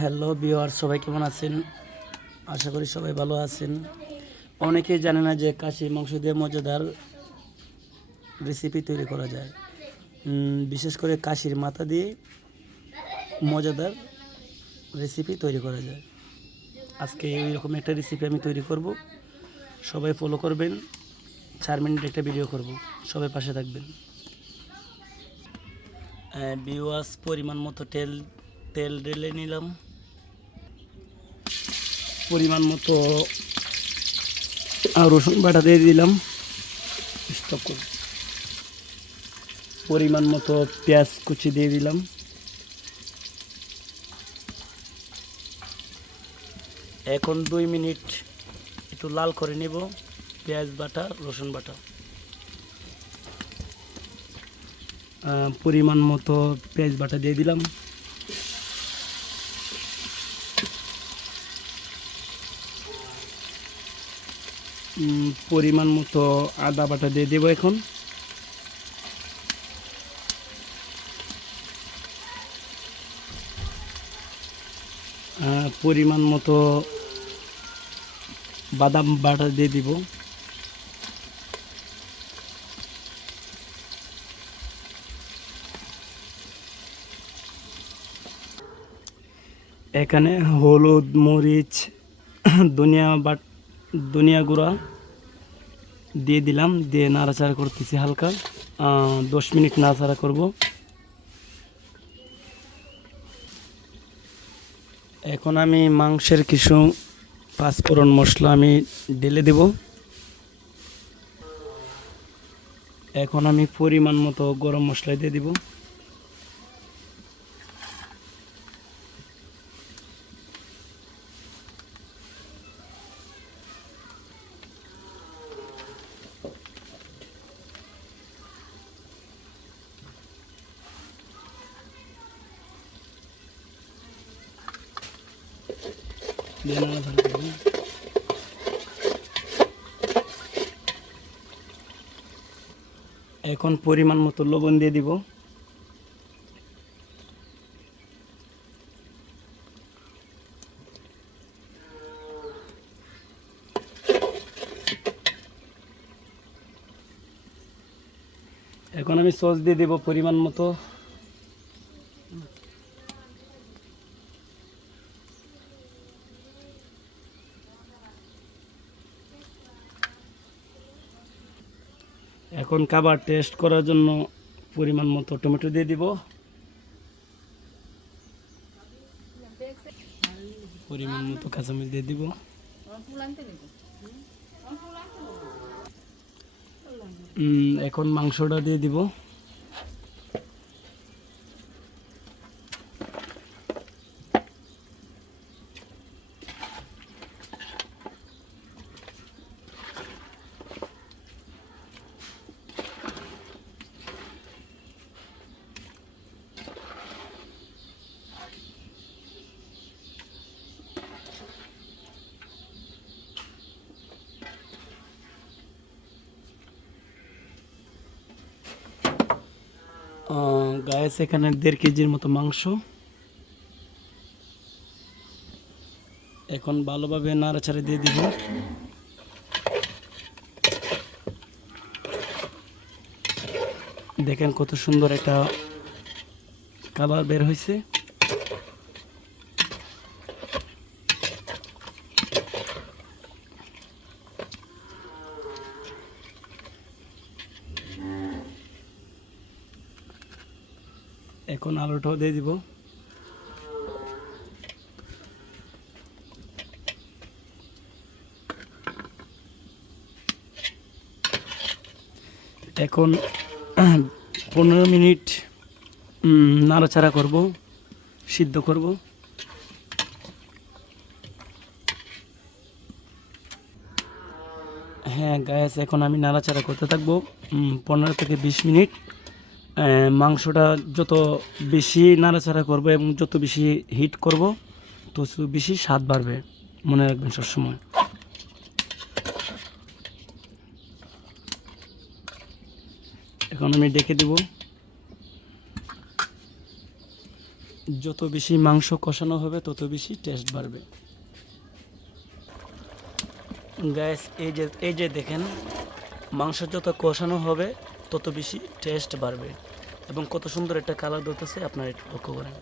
Hello viewers, সবাই কেমন আছেন? আশা করি সবাই ভালো আছেন। অনেকেই জানে না যে খাসির মাংস দিয়ে মজাদার রেসিপি তৈরি করা যায়। বিশেষ করে খাসির মাথা দিয়ে মজাদার রেসিপি তৈরি করা যায়। আজকে এইরকম একটা রেসিপি আমি তৈরি করব। সবাই ফলো করবেন। 4 মিনিট একটা ভিডিও করব, সবাই পাশে থাকবেন। ভিউয়ার্স, পরিমাণ মতো তেল ঢেলে নিলাম। পরিমাণ মতো রসুন বাটা দিয়ে দিলাম। স্টপ করব। পরিমাণ মতো পেঁয়াজ কুচি দিয়ে দিলাম। এখন 2 মিনিট একটু লাল করে নেব পেঁয়াজ বাটা রসুন বাটা। পরিমাণ মতো পেঁয়াজ বাটা দিয়ে দিলাম। পরিমাণ মতো আদা বাটা দিয়ে দেবো এখন। পরিমাণ মতো বাদাম বাটা দিয়ে দিব। এখানে হলুদ, মরিচ, ধনিয়া গুঁড়া দিয়ে দিলাম। দিয়ে নাড়াচাড়া করতেছি হালকা। 10 মিনিট নাড়াচাড়া করব। এখন আমি মাংসের কিছু পাঁচফোড়ন মশলা আমি ঢেলে দেব। এখন আমি পরিমাণ মতো গরম মশলা দিয়ে দিব। এখন পরিমাণ মতো লবণ দিয়ে দিব। এখন আমি সস দিয়ে দেব পরিমাণ মতো। এখন খাবার টেস্ট করার জন্য পরিমাণ মতো টমেটো দিয়ে দিব। পরিমাণ মতো কাঁচামরিচ দিয়ে দিব। এখন মাংসটা দিয়ে দিব। গায়ে এখানে 1.5 কেজির মতো মাংস। এখন ভালোভাবে নাড়াচাড়া দিয়ে দিব। দেখেন কত সুন্দর একটা কালার বের হয়েছে। এখন আলুটাও দিয়ে দিব। এখন 15 মিনিট নাড়াচাড়া করব, সিদ্ধ করব। হ্যাঁ গাইস, এখন আমি নাড়াচাড়া করতে থাকবো 15 থেকে 20 মিনিট। মাংসটা যত বেশি নাড়াচাড়া করব এবং যত বেশি হিট করব তত বেশি স্বাদ বাড়বে, মনে রাখবেন সবসময়। এখন আমি ডেকে দেব। যত বেশি মাংস কষানো হবে তত বেশি টেস্ট বাড়বে। গ্যাস এই যে দেখেন, মাংস যত কষানো হবে তত বেশি টেস্ট বাড়বে এবং কত সুন্দর একটা কালার ধরতেছে আপনারা একটু লক্ষ্য করেন।